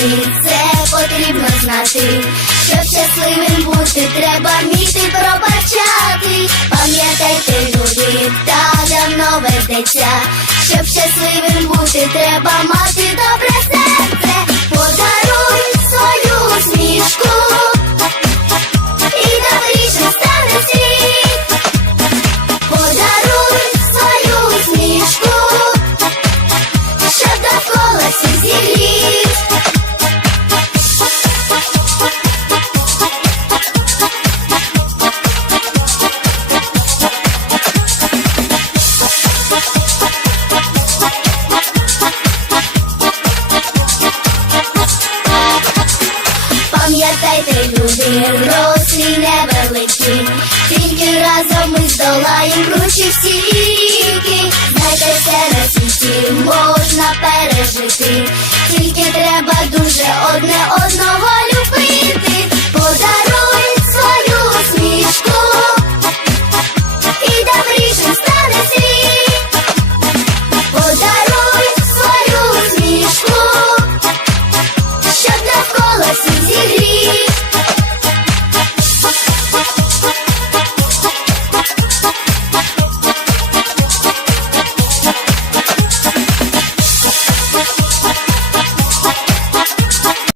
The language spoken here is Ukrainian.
житті, це потрібно знати. Щоб щасливим бути, треба вміти пробачати. Пам'ятайте, люди, та давно ведеться. Щоб щасливим бути, треба мати. Пам'ятайте, люди, рослі невеликі, тільки разом ми здолаємо кручі всі ріки. Знайте, все світі можна пережити, тільки треба дуже